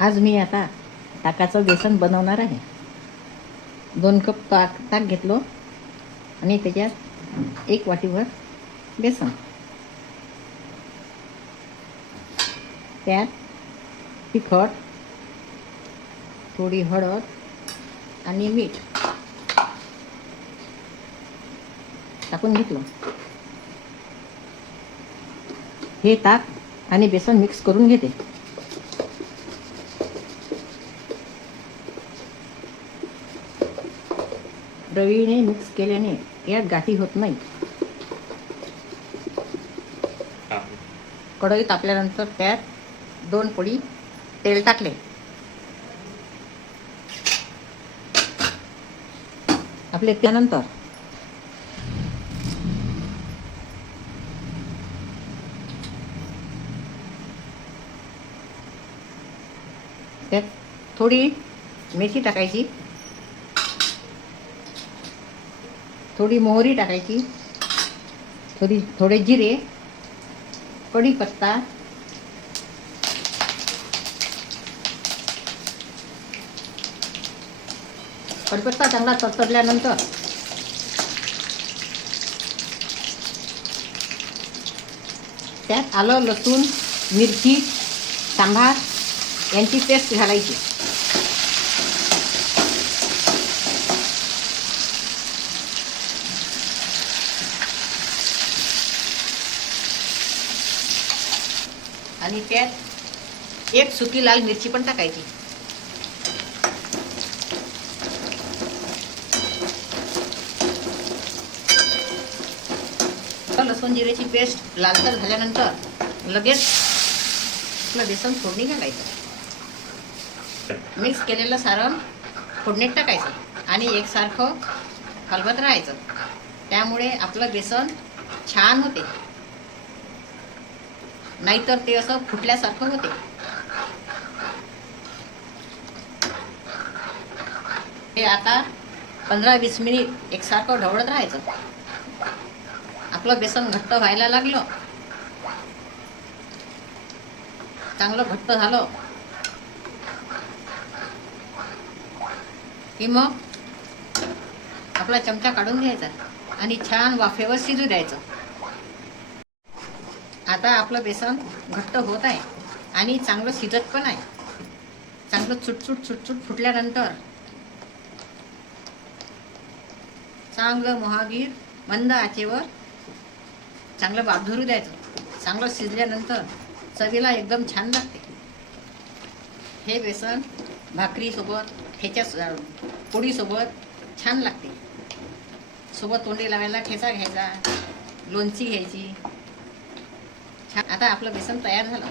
आज मी आता ताकाचं बेसन बनवणार आहे. 2 कप ताक घेतलो आणि त्याच्यात 1 वाटीभर बेसन, त्यात तिखट, थोडी हळद आणि मीठ टाकून घेतलं. हे ताक आणि बेसन मिक्स करून घेते. रवीने मिक्स केल्याने यात गाठी होत नाही. कढई तापल्यानंतर त्यात 2 पळी तेल टाकले. आपले त्यानंतर त्यात थोडी मेथी टाकायची, थोडी मोहरी टाकायची, थोडे जिरे, कढीपत्ता, कढीपत्ता चांगला तडतडल्यानंतर त्यात आलं, लसूण, मिरची, सांबार यांची पेस्ट घालायची. आणि त्यात 1 सुकी लाल मिरची पण टाकायची. लसूण जिऱ्याची पेस्ट लालसर झाल्यानंतर लगेच आपलं बेसन फोडणी घालायचं. मिक्स केलेलं सारण फोडणीत टाकायचं आणि एकसारखं हलवत राहायचं. त्यामुळे आपलं बेसन छान होते, नाहीतर ते असं फुटल्यासारखं होते. हे आता 15-20 मिनिट एकसारखं ढवळत राहायचं. आपलं बेसन घट्ट व्हायला लागलं, चांगलं घट्ट झालं की मग आपला चमचा काढून घ्यायचा आणि छान वाफेवर शिजू द्यायचं. आता आपलं बेसन घट्ट होत आहे आणि चांगलं शिजत पण आहे. चांगलं चुटचुट फुटल्यानंतर चांगलं मोहागीर मंद आचेवर चांगलं बाजूरू द्यायचं. चांगलं शिजल्यानंतर चवीला एकदम छान लागते. हे बेसन भाकरीसोबत, ठेच्या पोळीसोबत छान लागते. सोबत तोंडी लावायला ठेचा घ्यायचा, लोणची घ्यायची. छान. आता आपलं बेसन तयार झालं.